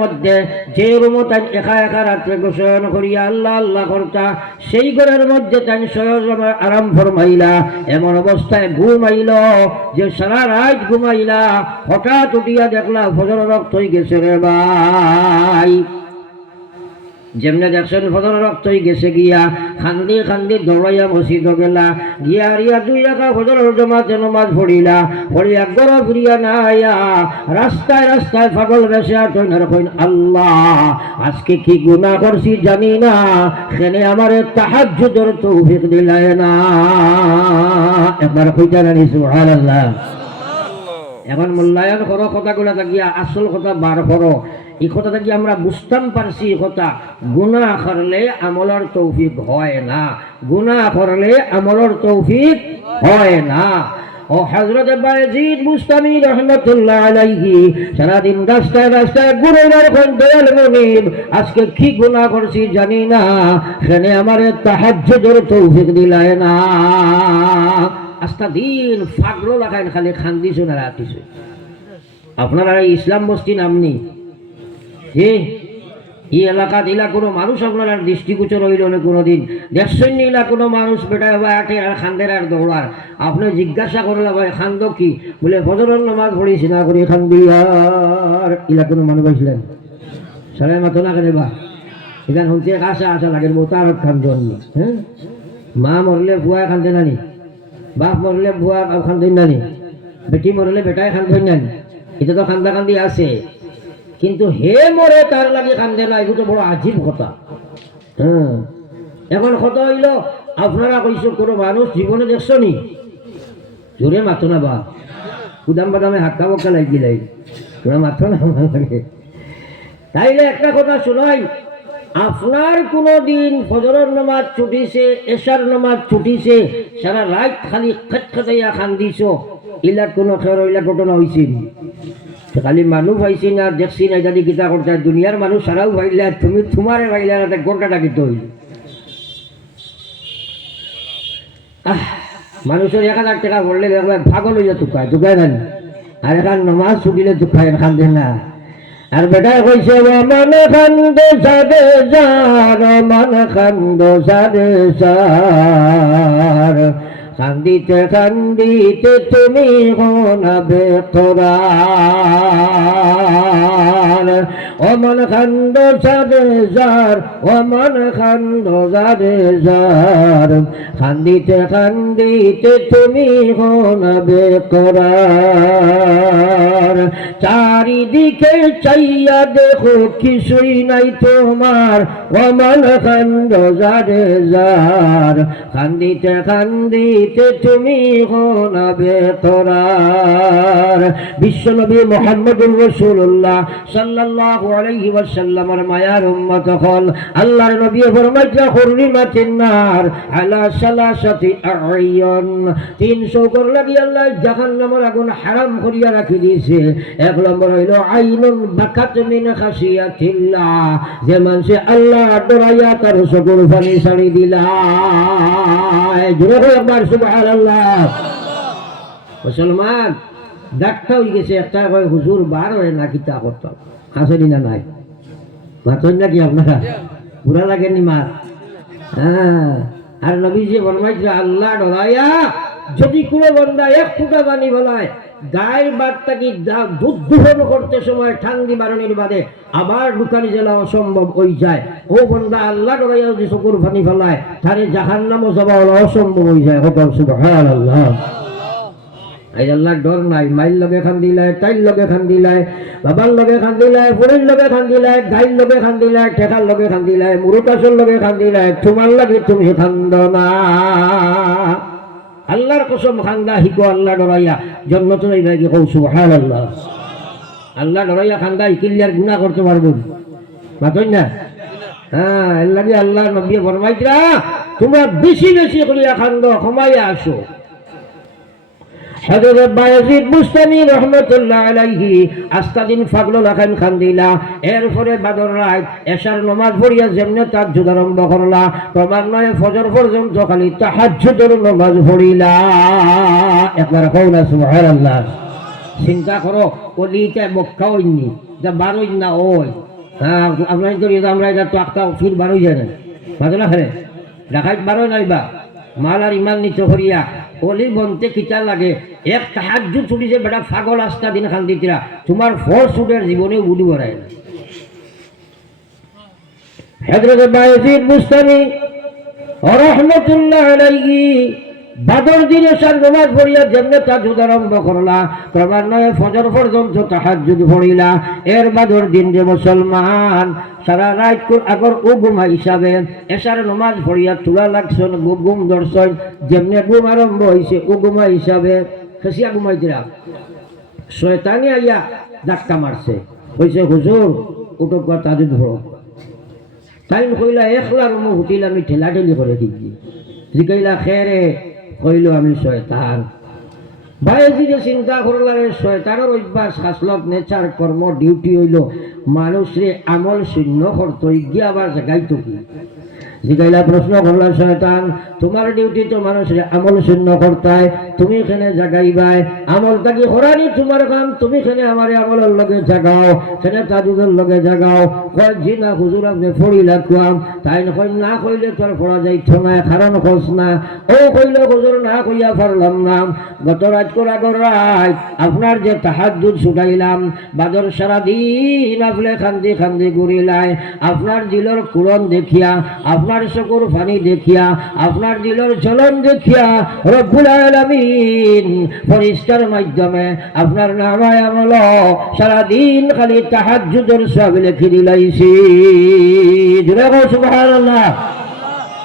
মধ্যে যে রুমে তাই একা একা রাত্রে গোসল করিয়া আল্লাহ আল্লাহ করতা, সেই ঘরের মধ্যে তাই সয়জমে আরাম ফরমাইলা। এমন অবস্থায় ঘুমাইল যে সারা রাত ঘুমাইলা, হঠাৎ উঠিয়া দেখলা ফজর রক্ত হয়ে গেছে রে ভাই। যেমনে দেখছেন ফজর রক্ত হয়ে গেছে গিয়া খান্দি খান্দি দৌড়াইয়া মসজিদ গেলা, গিয়া রিয়া 2 রাকাত ফজরের জামাতে নামাজ পড়িলা। পড়িয়া ঘর ফিরিয়া না আইয়া রাস্তায় রাস্তায় পাগল বেশে আর কইন আল্লাহ আজকে কি গুনাহ করছি জানি না, সেনে আমারে তাহাজ্জুদের তৌফিক দিলাই না। একবার কইতা জানি সুবহানাল্লাহ। এখন মূল্যায়ন করো কথাগুলা গিয়া আসল কথা বার করো। এই কথাটা কি আমরা বুঝতাম পারছি? কথা গুনাহ করলে আমলের তৌফিক হয় না, গুনাহ করলে আমলের তৌফিক হয় না। ও হযরত বায়েজিদ বুস্তামি রাহমাতুল্লাহ আলাইহি সারাদিন রাস্তায় রাস্তায় ঘুরে বেড়ান, দয়াল মুনিব আজকে কি গুনাহ করছি জানি না, সেনে আমারে তাহাজ্জুদের তৌফিক দিলায় না। আস্তা দিন ফাগলো লাগাইন, খালি খান্দিছো না রাতিছো। আপনারা ইসলাম বস্তি নামনি যে এই এলাকাত ইলা কোনো মানুষ আপনার দৃষ্টিগোচর হইল না কোনোদিন? দেখছেন ইলা কোনো মানুষ বেটায় বা আটে আর খান্দের আর দৌড়ার? আপনি জিজ্ঞাসা করলে ভাই খান্দ কি? বলে ফজরের নামাজ পড়িস না করে খান্দি। আর ইলা কোনো মানুষ পাইছিলেন? সারাই মাথো না কেন বা এখানে হচ্ছে আশা আশা লাগে মোতার খান্দ। হ্যাঁ, মা মরলে ভুয়া খান্দে নানি, বাপ মরলে ভুয়া খান্দেন নানি, বেটি মরলে বেটায় খান্দেন নানি। এটা তো খান্দা খান্দি আছে, কিন্তু হে মরে তার লাগে কান্দে না। এগুলো বড় আজীব কথা। হ্যাঁ, এখন কথা হইল আপনারা কইছো কোনো মানুষ জীবনে দেখছো নি? জোরে মাথো না বা কুদাম বাদামে হাক্কা বক্কা লাগিলাই তোরা মাথো না লাগে। তাইলে একটা কথা শোনাই, আপনার কোনো দিন ফজরের নামাজ ছুটিছে, এশার নামাজ ছুটিছে, সারা রাত খালি খটখটাইয়া খান্দিছ, ইলা কোনো খের ইলা ঘটনা হয়েছে? খালি মানুষ পাইছি না দেখছি না যদি গীতা করতে দুনিয়ার মানুষ সারাও ভাইলা, তুমি তোমারে ভাইলা না ঘন্টাটা গীত হইল। মানুষের 1000 টাকা বললে দেখবে পাগল হইয়া তুকায় তুকায় না, আর এখন নামাজ ছুটিলে তুকায় খান্দে না। আর বেটা কইছে মন খান্দ সাদে যার, মন খান্দ সাদে সার, খান্দিতে খান্দিতে তুমি হনাবে তোরার। অমন খান্দ সাদে যার, অমন খান্দ সাদে যার, খান্দিতে খান্দিতে তুমি হনাবে তোরার। চারিদিকে চাইয়া দেখো কিছুই নাই তোমার, অমন খান্দ সাদে যার, খান্দিতে খান্দিতে তুমি হনাবে তোরার। বিশ্বনবী মুহাম্মদুর রাসূলুল্লাহ সাল্লাল্লাহু আলাইহি ওয়াসাল্লামের মায়ার উম্মত হল। আল্লাহর নবী ফরমাইয়া হুররিমাতিন নার আলা সালাসাতি আ'য়ুন, 300 কর লাগি আল্লাহ জাহান্নামের আগুন হারাম করিয়া রাখি দিয়েছে। এক নম্বর হইল আইনুন বাকাত মিন খাশিয়াতিল্লাহ, যে মানুষে আল্লাহ ডরাইয়া তার চকুর পানি ছাড়ি দিলা। জোরে একবার সুবহানাল্লাহ। মুসলমান ডাক্তার হয়ে গেছে একটা কয় হুজুর বার হয় না কিতা করতাম, আসেনি না নাই মাতন নাকি আপনারা? বুড়া লাগেনি মার? হ্যাঁ, আর নবীজি ফরমাইছে আল্লাহ ডরাইয়া যদি কোনো বান্দা 1 ফুটা পানি বলায় গায়ের বাদটাকে দুধ দোহন করতে সময় ঠান্ডি বারণের বাদে আবার দোকানে জেলা অসম্ভব হয়ে যায়, ও বান্দা আল্লাহ ডরাইয়া যদি চকুর পানি ফেলায় তারে জাহান্নামে যাওয়া অসম্ভব হয়ে যায়। সুবহানাল্লাহ। এই আল্লাহর ডর নাই, মাইল লগে খান্দিলায়, তাইর লগে খান্দিলায়, বাবার লগে খান্দিলায়, বুড়ির লগে খান্দিলায়, গাইর লগে খান্দিলায়, ঠেকার লগে খান্দিলায়, মুরুতাসর লগে খান্দিলায়, তোমার লাগে তুমি খান্দ না। আল্লাহর কসম খান্দা হিকো আল্লাহ ডরাইয়া জন্নত যাইবা কি কও সুবহানাল্লাহ। আল্লাহ ডরাইয়া খান্দা ইকিল্লার গুনাহ করতে পারবো মাতই না? হ্যাঁ, আল্লাহ আল্লাহ নবী ফরমাইতরা তোমরা বেশি বেশি করিয়া খান্দ, কমাইয়া আসো। হযরত বায়েজিদ বুস্তামি রাহমাতুল্লাহ আলাইহি আস্তা দিন ফাগলো লাখান খান্দিলা। এরপরে বাদর রাত এশার নামাজ পড়িয়া যেমনে তাহাজ্জুদ আরম্ভ করলা, ক্রমান্বয়ে ফজর পর্যন্ত খালি তাহাজ্জুদের নামাজ পড়িলা। একবার কও না সুবহানাল্লাহ। চিন্তা করো, কলিটা মক্কা হইনি যা বারোই না ওই হ্যাঁ আপনার তো আমরা এটা তো একটা ফির বারোই যায় না মাঝে না ফেরে দেখাই বারোই নাইবা মাল আর ইমান নিচ করিয়া অলি বনতে কিতা লাগে এক তাহাজ্জুদ ছুটিছে বেটা পাগল আস্তা দিন খান দিতিরা তোমার ফোর সুটের জীবনে উডি বড়ায় না হযরত বায়জিদ বুস্তামি রাহমাতুল্লাহ আলাইহি বাদর দিনে সার নামাজ পড়িয়া যেমনে তাহাজ্জুদ আরম্ভ করলা ক্রমান্বয়ে ফজর পর্যন্ত তাহাজ্জুদ পড়িলা এর বাদর দিন যে মুসলমান সারা রাত আগর ও ঘুমা হিসাবে এসার নামাজ পড়িয়া তুলা লাগছন ঘুম ধরছন যেমনে ঘুম আরম্ভ হয়েছে ও ঘুমা হিসাবে খেসিয়া ঘুমাইছিলা শয়তানি আইয়া ধাক্কা মারছে কইছে হুজুর উঠক তাহাজ্জুদ পড়ো তাই কইলা একলা রুমে হুটিল আমি ঠেলাঠেলি করে দিচ্ছি জিকাইলা খেরে কইল আমি শয়তান বায়জিদে চিন্তা করলারে শয়তানের অভ্যাস খাসলত নেচার কর্ম ডিউটি হইল মানুষরে আমল শূন্য করতো গিয়ে আবার জাগাইতো কি জিগাইলা প্রশ্ন করলা শয়তান তোমার ডিউটি তো মানুষের আমল শূন্য করতায় তুমি এখানে জাগাইবাই আমল তাকে করানি তোমার কাম তুমি এখানে আমার আমলের লগে জাগাও সেখানে তাজুদের লগে জাগাও কয় জি না হুজুর আপনি ফড়ি লাগলাম তাই না কইলে তোর পড়া যাইত না কারণ খোঁজ না ও কইল হুজুর না কইয়া পারলাম না গত রাত করা রাত আপনার যে তাহাজ্জুদ ছুটাইলাম বাদর সারাদিন আপনি খান্দি খান্দি ঘুরিলাই আপনার দিলর কুরন দেখিয়া আপনার চকুর পানি দেখিয়া আপনার দিলের চলন দেখিয়া রব্বুল আলামিন ফেরেশতার মাধ্যমে আপনার নামায় আমল সারাদিন খালি তাহাজ্জুদের সওয়াব লিখে দিলাইছি জোরে কও সুবহানাল্লাহ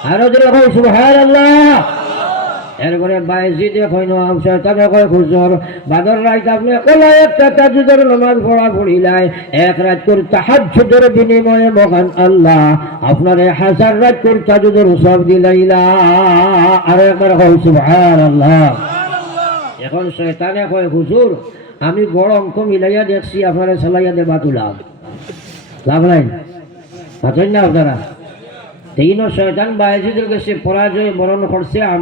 আর জোরে কও সুবহানাল্লাহ এরপরে বায়জিদে কইনো শয়তানে কয় হুজুর বাদর রাত আপনি ওলা একটা তাহাজ্জুদের নামাজ পড়িলাই এক রাত করে তাহাজ্জুদের বিনিময়ে মহান আল্লাহ আপনারে হাজার রাত করে তাহাজ্জুদের সওয়াব দিলাইলা আর একবার কই সুবহানাল্লাহ এখন শয়তানে কয় হুজুর আমি বড় অঙ্ক মিলাইয়া দেখছি আপনারে চালাইয়া দেবা তুলাম লাভ নাই পাচ্ছেন না আপনারা তিন শয়তান বায়জিদের কাছে পরাজয় বরণ করছে।